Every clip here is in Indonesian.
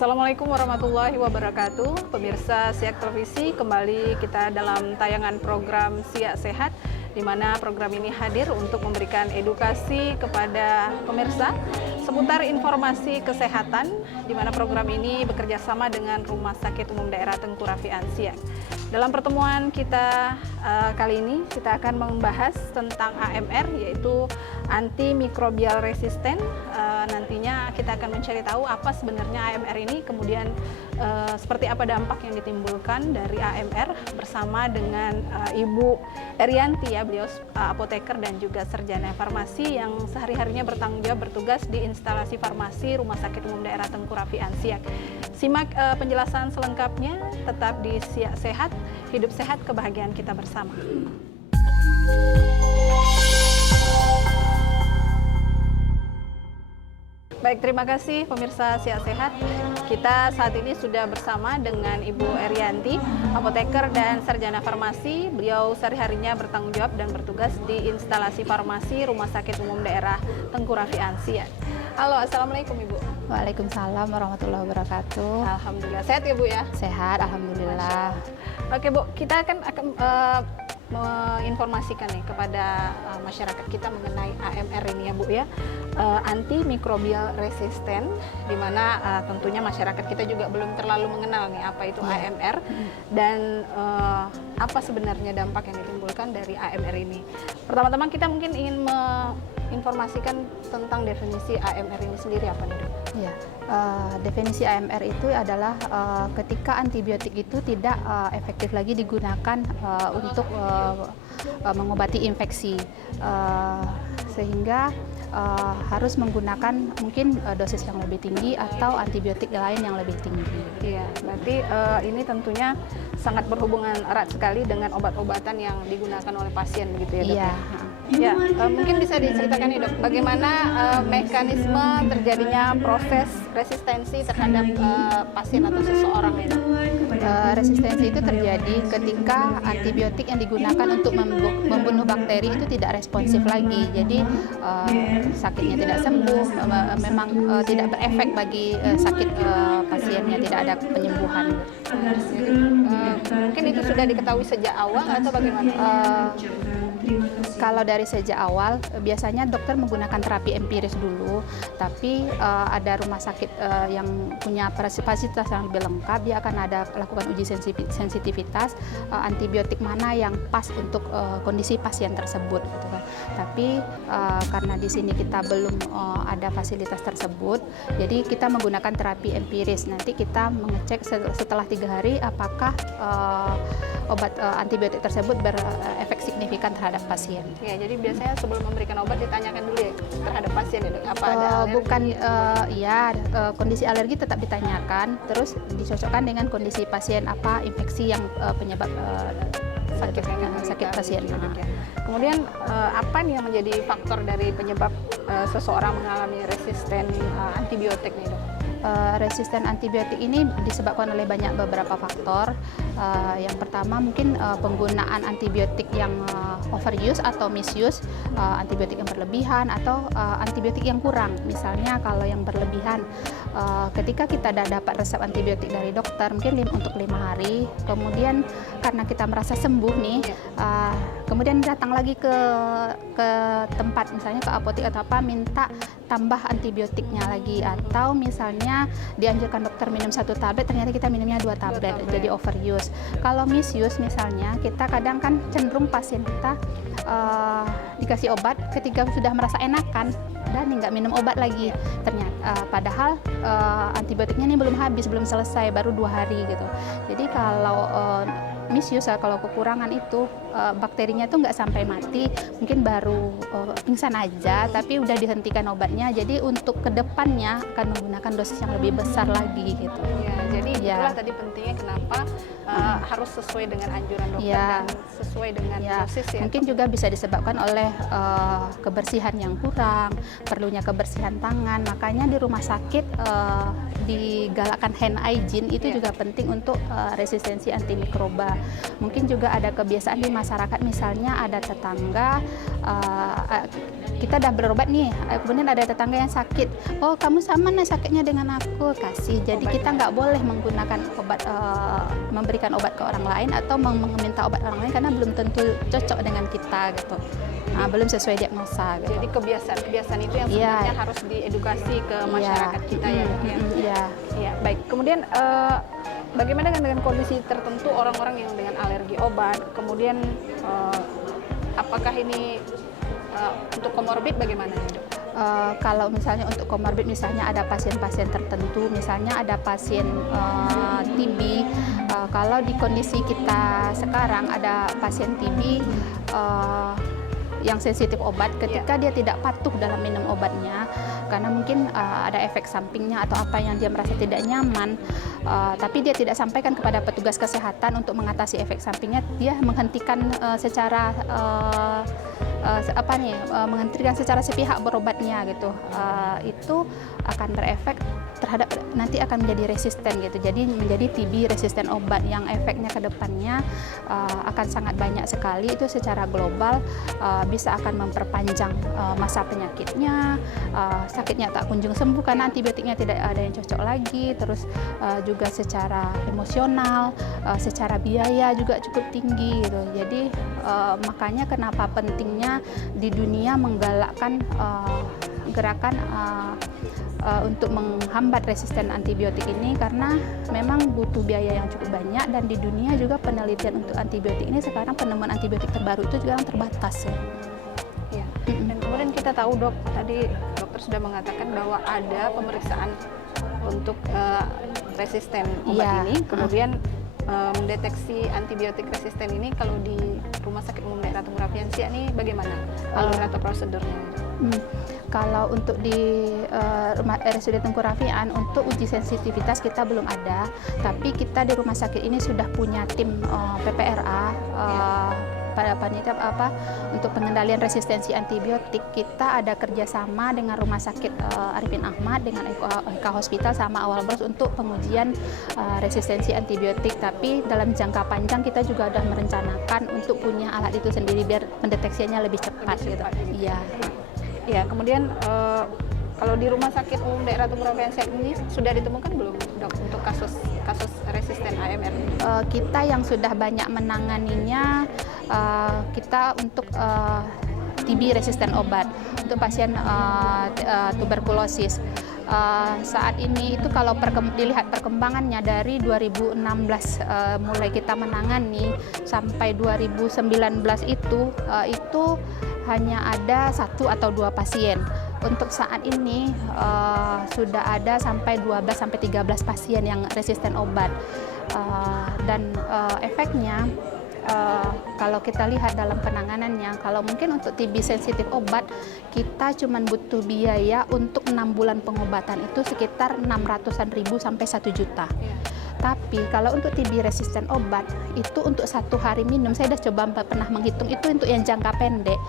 Assalamualaikum warahmatullahi wabarakatuh. Pemirsa Siak Televisi, kembali kita dalam tayangan program Siak Sehat, di mana program ini hadir untuk memberikan edukasi kepada pemirsa seputar informasi kesehatan, di mana program ini bekerja sama dengan Rumah Sakit Umum Daerah Tengku Rafian Siak. Dalam pertemuan kita kali ini, kita akan membahas tentang AMR, yaitu antimikrobial resisten. Nantinya kita akan mencari tahu apa sebenarnya AMR ini, kemudian seperti apa dampak yang ditimbulkan dari AMR bersama dengan Ibu Erianti, ya, beliau apoteker dan juga sarjana farmasi yang sehari-harinya bertanggung jawab bertugas di instalasi farmasi Rumah Sakit Umum Daerah Tengku Rafian Siak. Simak penjelasan selengkapnya tetap di Siak Sehat, hidup sehat, kebahagiaan kita bersama. Baik, terima kasih pemirsa Siak Sehat. Kita saat ini sudah bersama dengan Ibu Erianti, apoteker dan sarjana farmasi. Beliau sehari-harinya bertanggung jawab dan bertugas di instalasi farmasi Rumah Sakit Umum Daerah Tengku Rafian Siak. Halo, Assalamualaikum Ibu. Waalaikumsalam warahmatullahi wabarakatuh. Alhamdulillah, sehat ya Bu ya? Sehat, alhamdulillah. Oke Bu, kita akan menginformasikan nih kepada masyarakat kita mengenai AMR ini ya Bu ya, antimikrobial resisten, di mana tentunya masyarakat kita juga belum terlalu mengenal nih apa itu AMR dan apa sebenarnya dampak yang ditimbulkan dari AMR ini. Pertama-tama kita mungkin ingin menginformasikan tentang definisi AMR ini sendiri apa nih Dok? Ya, definisi AMR itu adalah ketika antibiotik itu tidak efektif lagi digunakan untuk mengobati infeksi, sehingga harus menggunakan mungkin dosis yang lebih tinggi atau antibiotik lain yang lebih tinggi. Iya, berarti ini tentunya sangat berhubungan erat sekali dengan obat-obatan yang digunakan oleh pasien begitu ya Dok? Iya. Ya, mungkin bisa diceritakan nih Dok, bagaimana mekanisme terjadinya proses resistensi terhadap pasien atau seseorang ini? Resistensi itu terjadi ketika antibiotik yang digunakan untuk membunuh bakteri itu tidak responsif lagi. Jadi sakitnya tidak sembuh, memang tidak berefek bagi sakit pasiennya, tidak ada penyembuhan. Jadi, mungkin itu sudah diketahui sejak awal atau bagaimana? Kalau dari sejak awal, biasanya dokter menggunakan terapi empiris dulu, tapi ada rumah sakit yang punya fasilitas yang lebih lengkap, dia akan ada lakukan uji sensitivitas antibiotik mana yang pas untuk kondisi pasien tersebut, gitu kan. Tapi karena di sini kita belum ada fasilitas tersebut, jadi kita menggunakan terapi empiris. Nanti kita mengecek setelah 3 hari apakah obat antibiotik tersebut berefek signifikan terhadap pasien. Ya, jadi biasanya sebelum memberikan obat ditanyakan dulu ya terhadap pasien ya Dok, apa ada alergi? Bukan, kondisi alergi tetap ditanyakan, terus dicocokkan dengan kondisi pasien, apa infeksi yang penyebab sakit pasien. Kemudian apa nih yang menjadi faktor dari penyebab seseorang mengalami resisten antibiotik nih Dok? Resisten antibiotik ini disebabkan oleh beberapa faktor. Yang pertama mungkin penggunaan antibiotik yang overuse atau misuse, antibiotik yang berlebihan atau antibiotik yang kurang. Misalnya kalau yang berlebihan, ketika kita dapat resep antibiotik dari dokter mungkin untuk 5 hari, kemudian karena kita merasa sembuh nih, kemudian datang lagi ke tempat, misalnya ke apotek atau apa, minta tambah antibiotiknya lagi, atau misalnya dianjurkan dokter minum 1 tablet, ternyata kita minumnya 2 tablet, jadi overuse. Kalau misuse misalnya, kita kadang kan cenderung pasien kita dikasih obat ketika sudah merasa enakan dan nggak minum obat lagi, ternyata padahal antibiotiknya ini belum habis, belum selesai, baru 2 hari gitu. Jadi kalau misuse, kalau kekurangan itu bakterinya itu nggak sampai mati, mungkin baru pingsan aja, tapi udah dihentikan obatnya. Jadi untuk kedepannya akan menggunakan dosis yang lebih besar lagi gitu. Ya, jadi itulah tadi pentingnya kenapa harus sesuai dengan anjuran dokter dan sesuai dengan dosis ya. Mungkin juga bisa disebabkan oleh kebersihan yang kurang, perlunya kebersihan tangan. Makanya di rumah sakit digalakkan hand hygiene itu juga penting untuk resistensi antimikroba. Mungkin juga ada kebiasaan di masyarakat, misalnya ada tetangga, kita udah berobat nih, kemudian ada tetangga yang sakit, oh kamu sama nih sakitnya dengan aku, kasih. Jadi kita nggak boleh menggunakan obat, memberikan obat ke orang lain atau meminta obat orang lain karena belum tentu cocok dengan kita gitu. Belum sesuai diagnosa gitu. Jadi kebiasaan itu yang sebenarnya harus diedukasi ke masyarakat kita ya. Iya, baik. Kemudian bagaimana dengan kondisi tertentu orang-orang yang dengan alergi obat? Kemudian apakah ini untuk komorbid bagaimana, Dok? Kalau misalnya untuk komorbid, misalnya ada pasien-pasien tertentu, misalnya ada pasien TB. Kalau di kondisi kita sekarang ada pasien TB yang sensitif obat, ketika dia tidak patuh dalam minum obatnya karena mungkin ada efek sampingnya atau apa yang dia merasa tidak nyaman, tapi dia tidak sampaikan kepada petugas kesehatan untuk mengatasi efek sampingnya, dia menghentikan secara menghentikan secara sepihak berobatnya gitu. Itu akan berefek terhadap, nanti akan menjadi resisten gitu, jadi menjadi TB resisten obat yang efeknya ke depannya akan sangat banyak sekali. Itu secara global bisa akan memperpanjang masa penyakitnya, sakitnya tak kunjung sembuh karena antibiotiknya tidak ada yang cocok lagi, terus juga secara emosional, secara biaya juga cukup tinggi gitu. Jadi makanya kenapa pentingnya di dunia menggalakkan gerakan untuk menghambat resisten antibiotik ini, karena memang butuh biaya yang cukup banyak, dan di dunia juga penelitian untuk antibiotik ini sekarang, penemuan antibiotik terbaru itu juga terbatas ya. Ya. Dan kemudian kita tahu, Dok, tadi dokter sudah mengatakan bahwa ada pemeriksaan untuk resisten obat ini, kemudian mendeteksi antibiotik resisten ini kalau di Rumah Sakit Umum Daerah Tengku Rapian Siak ini bagaimana alur atau prosedurnya? Kalau untuk di RSUD Tengku Rapian untuk uji sensitivitas kita belum ada, tapi kita di rumah sakit ini sudah punya tim PPRA pada panitia untuk pengendalian resistensi antibiotik. Kita ada kerjasama dengan Rumah Sakit Arifin Ahmad dengan EK Hospital sama Awal Bros untuk pengujian resistensi antibiotik. Tapi dalam jangka panjang kita juga sudah merencanakan untuk punya alat itu sendiri biar pendeteksinya lebih cepat gitu. Iya. Ya, kemudian kalau di Rumah Sakit Umum Daerah Tengku Rapian Siak ini sudah ditemukan belum, Dok, untuk kasus resisten AMR? Kita yang sudah banyak menanganinya, kita untuk TB resisten obat, untuk pasien tuberkulosis. Saat ini itu kalau dilihat perkembangannya dari 2016 mulai kita menangani sampai 2019 itu hanya ada 1 atau 2 pasien. Untuk saat ini sudah ada sampai 12-13 pasien yang resisten obat, dan efeknya kalau kita lihat dalam penanganannya, kalau mungkin untuk TB sensitif obat kita cuma butuh biaya untuk 6 bulan pengobatan itu sekitar 600-an ribu sampai 1 juta. Tapi kalau untuk TB resisten obat itu untuk 1 hari minum, saya sudah coba pernah menghitung itu untuk yang jangka pendek,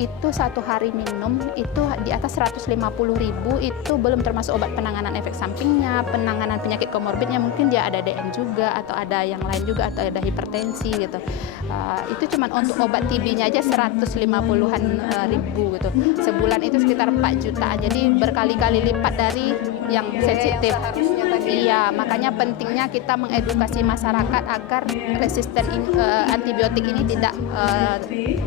itu 1 hari minum itu di atas 150.000, itu belum termasuk obat penanganan efek sampingnya, penanganan penyakit komorbidnya, mungkin dia ada DM juga atau ada yang lain juga atau ada hipertensi gitu. Itu cuma untuk obat TB-nya aja 150-an ribu gitu. Sebulan itu sekitar 4 jutaan, jadi berkali-kali lipat dari yang sensitif. Iya, makanya pentingnya kita mengedukasi masyarakat agar resisten antibiotik ini tidak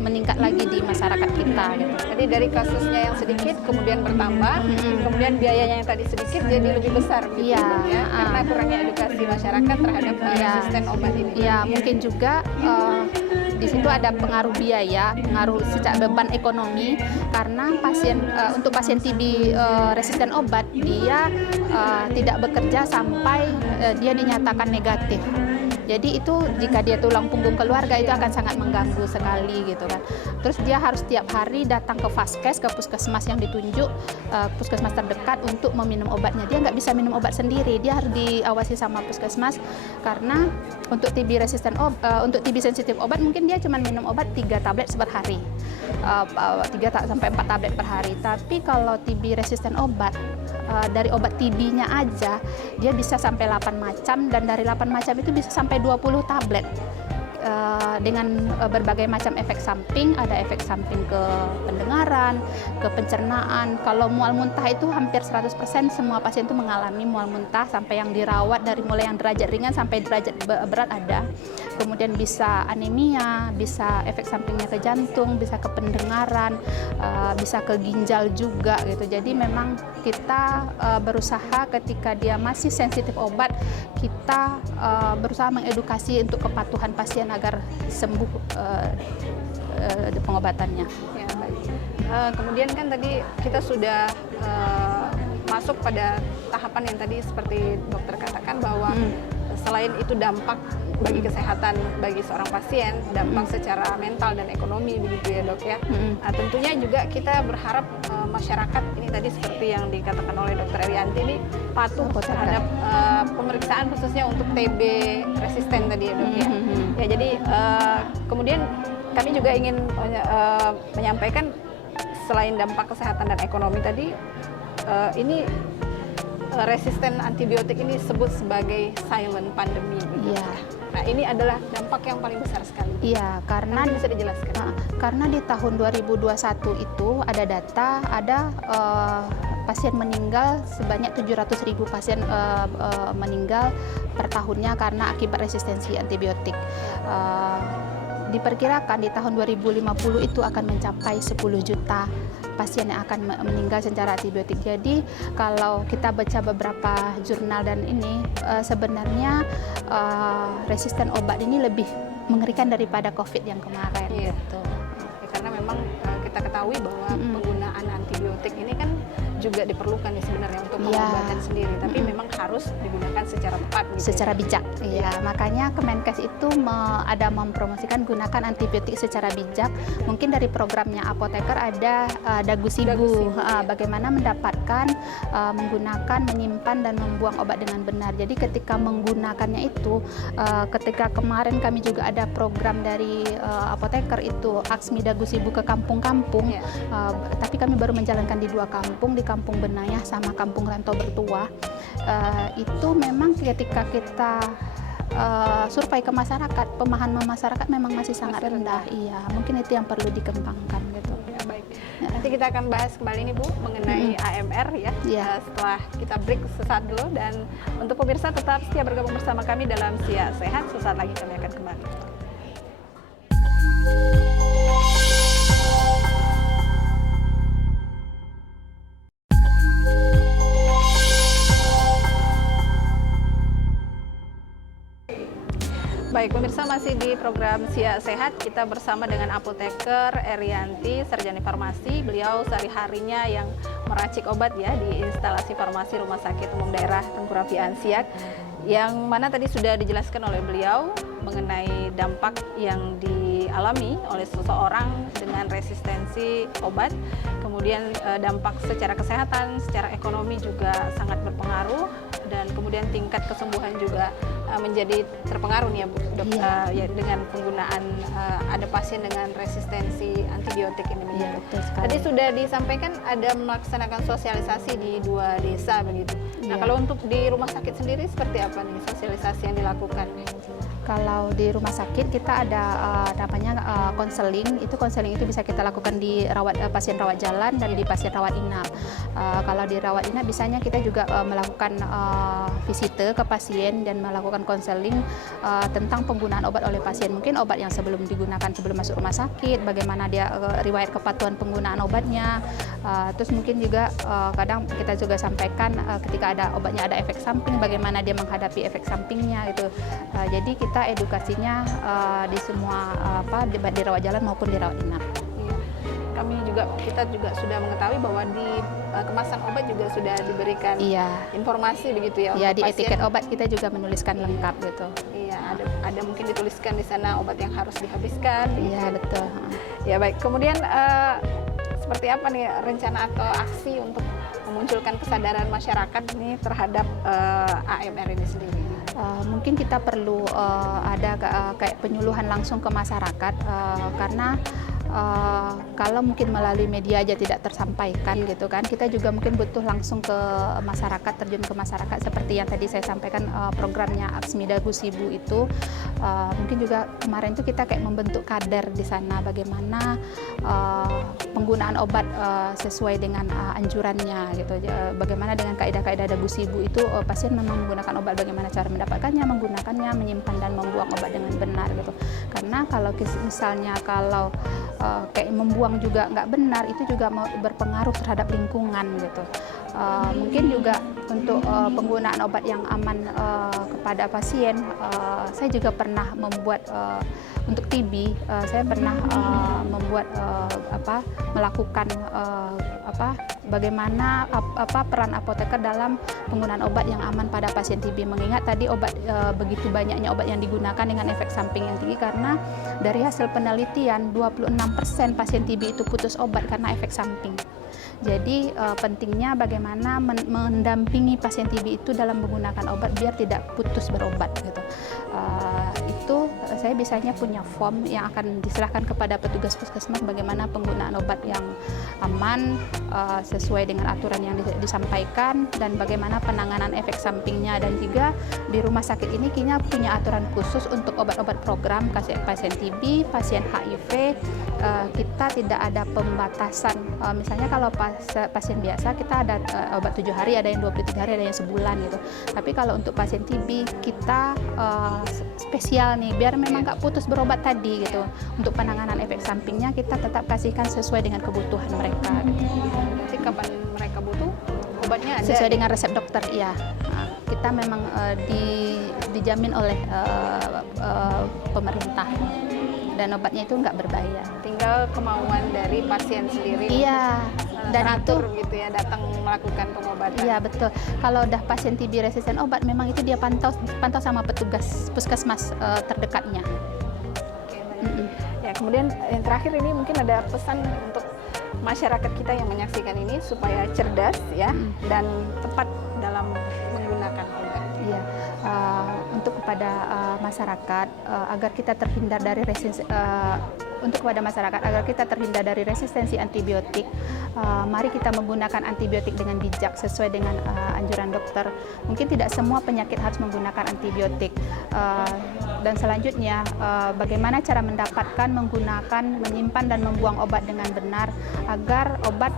meningkat lagi di masyarakat kita. Gitu. Jadi dari kasusnya yang sedikit kemudian bertambah, kemudian biayanya yang tadi sedikit jadi lebih besar, gitu, ya, karena kurangnya edukasi masyarakat terhadap resisten obat ini. Iya, mungkin juga di situ ada pengaruh biaya, pengaruh secara beban ekonomi, karena untuk pasien TB resisten obat dia tidak bekerja sampai dia dinyatakan negatif. Jadi itu jika dia tulang punggung keluarga itu akan sangat mengganggu sekali gitu kan. Terus dia harus tiap hari datang ke Vaskes, ke puskesmas yang ditunjuk, puskesmas terdekat untuk meminum obatnya. Dia nggak bisa minum obat sendiri, dia harus diawasi sama puskesmas, karena untuk TB resisten untuk TB sensitif obat mungkin dia cuma minum obat 3 tablet per hari, 3 sampai 4 tablet per hari. Tapi kalau TB resisten obat, dari obat TB-nya aja dia bisa sampai 8 macam, dan dari 8 macam itu bisa sampai 20 tablet. dengan berbagai macam efek samping, ada efek samping ke pendengaran, ke pencernaan. Kalau mual muntah itu hampir 100% semua pasien itu mengalami mual muntah, sampai yang dirawat dari mulai yang derajat ringan sampai derajat berat ada. Kemudian bisa anemia, bisa efek sampingnya ke jantung, bisa ke pendengaran, bisa ke ginjal juga gitu. Jadi memang kita berusaha ketika dia masih sensitif obat, kita berusaha mengedukasi untuk kepatuhan pasien agar sembuh pengobatannya. Ya, baik. Kemudian kan tadi kita sudah masuk pada tahapan yang tadi seperti dokter katakan bahwa selain itu dampak bagi kesehatan bagi seorang pasien, dampak secara mental dan ekonomi begitu ya dok ya. Nah, tentunya juga kita berharap masyarakat ini tadi seperti yang dikatakan oleh dokter Erianti ini patuh terhadap pemeriksaan khususnya untuk TB resisten tadi ya dok ya. Ya jadi kemudian kami juga ingin menyampaikan selain dampak kesehatan dan ekonomi tadi ini resisten antibiotik ini disebut sebagai silent pandemi. Iya. Nah, ini adalah dampak yang paling besar sekali. Iya, karena bisa dijelaskan. Karena di tahun 2021 itu ada data, ada pasien meninggal sebanyak 700.000 pasien meninggal per tahunnya karena akibat resistensi antibiotik. Diperkirakan di tahun 2050 itu akan mencapai 10 juta pasien yang akan meninggal secara antibiotik. Jadi kalau kita baca beberapa jurnal dan ini sebenarnya resisten obat ini lebih mengerikan daripada COVID yang kemarin. Iya. Gitu. Ya, karena memang kita ketahui bahwa penggunaan antibiotik ini kan juga diperlukan sebenarnya untuk pengobatan sendiri, tapi memang harus digunakan secara tepat gitu. Secara bijak. Iya, makanya Kemenkes itu ada mempromosikan gunakan antibiotik secara bijak. Mungkin dari programnya apoteker ada dagu sibu, bagaimana mendapatkan, menggunakan, menyimpan dan membuang obat dengan benar. Jadi ketika menggunakannya itu, ketika kemarin kami juga ada program dari apoteker itu Aksmi Dagu Sibu ke kampung-kampung, tapi kami baru menjalankan di 2 kampung, di Kampung Benayah sama Kampung Rantau Bertua. Itu memang ketika kita survei ke masyarakat, pemahaman masyarakat memang masih sangat rendah. Iya, mungkin itu yang perlu dikembangkan gitu. Ya, baik. Nanti kita akan bahas kembali nih Bu mengenai AMR ya. Setelah kita break sesaat dulu, dan untuk pemirsa tetap setia bergabung bersama kami dalam Siak Sehat. Sesaat lagi kami akan kembali. Baik, pemirsa, masih di program Siak Sehat. Kita bersama dengan apoteker Erianti, sarjana farmasi. Beliau sehari-harinya yang meracik obat ya di instalasi farmasi Rumah Sakit Umum Daerah Tengku Rafiaan Siak, yang mana tadi sudah dijelaskan oleh beliau mengenai dampak yang dialami oleh seseorang dengan resistensi obat, kemudian dampak secara kesehatan, secara ekonomi juga sangat berpengaruh, dan kemudian tingkat kesembuhan juga menjadi terpengaruh nih ya Bu, dok, ya, dengan penggunaan ada pasien dengan resistensi antibiotik ini. Iya, betul sekali. Tadi sudah disampaikan ada melaksanakan sosialisasi di 2 desa begitu. Nah, kalau untuk di rumah sakit sendiri seperti apa nih sosialisasi yang dilakukan? Kalau di rumah sakit kita ada namanya konseling. Konseling itu bisa kita lakukan di pasien rawat jalan dan di pasien rawat inap. Kalau di rawat inap biasanya kita juga melakukan visite ke pasien dan melakukan konseling tentang penggunaan obat oleh pasien. Mungkin obat yang sebelum digunakan sebelum masuk rumah sakit, bagaimana dia riwayat kepatuhan penggunaan obatnya. Terus mungkin juga kadang kita juga sampaikan ketika ada obatnya ada efek samping, bagaimana dia menghadapi efek sampingnya itu. Jadi kita edukasinya di semua di rawat jalan maupun di rawat inap. Kita juga sudah mengetahui bahwa di kemasan obat juga sudah diberikan informasi begitu ya. Iya, di etiket obat kita juga menuliskan lengkap gitu. Iya, ada mungkin dituliskan di sana obat yang harus dihabiskan. Iya, betul. Ya, baik. Kemudian seperti apa nih rencana atau aksi untuk memunculkan kesadaran masyarakat nih terhadap AMR ini sendiri? Mungkin kita perlu ada kayak penyuluhan langsung ke masyarakat, karena kalau mungkin melalui media aja tidak tersampaikan gitu kan, kita juga mungkin butuh langsung ke masyarakat, terjun ke masyarakat seperti yang tadi saya sampaikan programnya Aksmida Gusibu itu. Mungkin juga kemarin itu kita kayak membentuk kader di sana bagaimana penggunaan obat sesuai dengan anjurannya gitu. Bagaimana dengan kaidah-kaidah Gusibu itu pasien memang menggunakan obat, bagaimana cara mendapatkannya, menggunakannya, menyimpan dan membuang obat dengan benar gitu. Karena kalau misalnya kayak membuang juga nggak benar, itu juga berpengaruh terhadap lingkungan gitu. Mungkin juga untuk penggunaan obat yang aman kepada pasien, saya juga pernah membuat untuk TB, saya pernah melakukan bagaimana peran apoteker dalam penggunaan obat yang aman pada pasien TB. Mengingat tadi obat begitu banyaknya obat yang digunakan dengan efek samping yang tinggi, karena dari hasil penelitian 26% pasien TB itu putus obat karena efek samping. Jadi pentingnya bagaimana mendampingi pasien TB itu dalam menggunakan obat biar tidak putus berobat gitu. Itu saya biasanya punya form yang akan diserahkan kepada petugas puskesmas bagaimana penggunaan obat yang aman sesuai dengan aturan yang disampaikan, dan bagaimana penanganan efek sampingnya. Dan juga di rumah sakit ini kita punya aturan khusus untuk obat-obat program pasien TB, pasien HIV. Kita tidak ada pembatasan. Misalnya kalau pasien biasa kita ada obat 7 hari, ada yang 23 hari, ada yang sebulan gitu. Tapi kalau untuk pasien TB kita spesial nih, biar memang nggak putus berobat tadi gitu. Untuk penanganan efek sampingnya kita tetap kasihkan sesuai dengan kebutuhan mereka. Jadi kapan mereka butuh obatnya ada sesuai dengan resep dokter, ya. Kita memang dijamin oleh pemerintah, dan obatnya itu nggak berbahaya. Tinggal kemauan dari pasien sendiri. Iya. Dan teratur gitu ya, datang melakukan pengobatan. Iya betul. Kalau udah pasien TB resisten obat, memang itu dia pantau sama petugas puskesmas terdekatnya. Oke, baik. Ya, kemudian yang terakhir ini mungkin ada pesan untuk masyarakat kita yang menyaksikan ini supaya cerdas ya dan tepat dalam menggunakan obat. Iya. Untuk kepada masyarakat agar kita terhindar dari resistensi antibiotik, mari kita menggunakan antibiotik dengan bijak sesuai dengan anjuran dokter. Mungkin tidak semua penyakit harus menggunakan antibiotik. Dan selanjutnya, bagaimana cara mendapatkan, menggunakan, menyimpan dan membuang obat dengan benar agar obat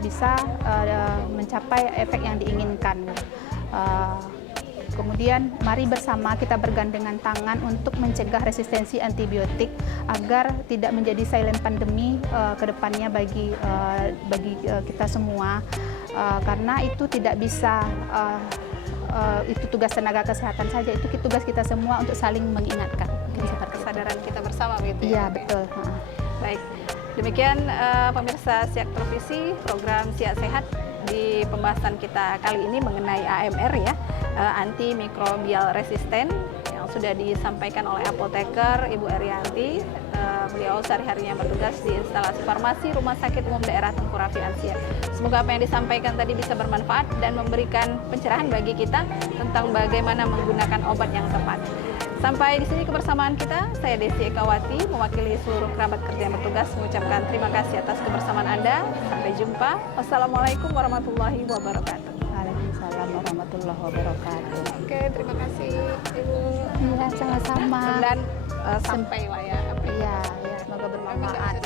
bisa mencapai efek yang diinginkan. Kemudian mari bersama kita bergandengan tangan untuk mencegah resistensi antibiotik agar tidak menjadi silent pandemi ke depannya bagi kita semua, karena itu tidak bisa itu tugas tenaga kesehatan saja, itu tugas kita semua untuk saling mengingatkan. Kesadaran kita bersama begitu. Iya, betul. Baik, demikian pemirsa Siak Televisi, program Siak Sehat di pembahasan kita kali ini mengenai AMR ya, antimikrobial resisten, yang sudah disampaikan oleh apoteker Ibu Erianti. Beliau sehari-harinya bertugas di instalasi farmasi Rumah Sakit Umum Daerah Tengku Raffi Ansya. Semoga apa yang disampaikan tadi bisa bermanfaat dan memberikan pencerahan bagi kita tentang bagaimana menggunakan obat yang tepat. Sampai di sini kebersamaan kita. Saya Desi Ekawati mewakili seluruh kerabat kerja yang bertugas mengucapkan terima kasih atas kebersamaan Anda. Sampai jumpa. Wassalamualaikum warahmatullahi wabarakatuh. Waalaikumsalam warahmatullahi wabarakatuh. Oke, terima kasih Ibu. Iya, sama-sama. Dan sampai lah ya. Iya, semoga bermanfaat.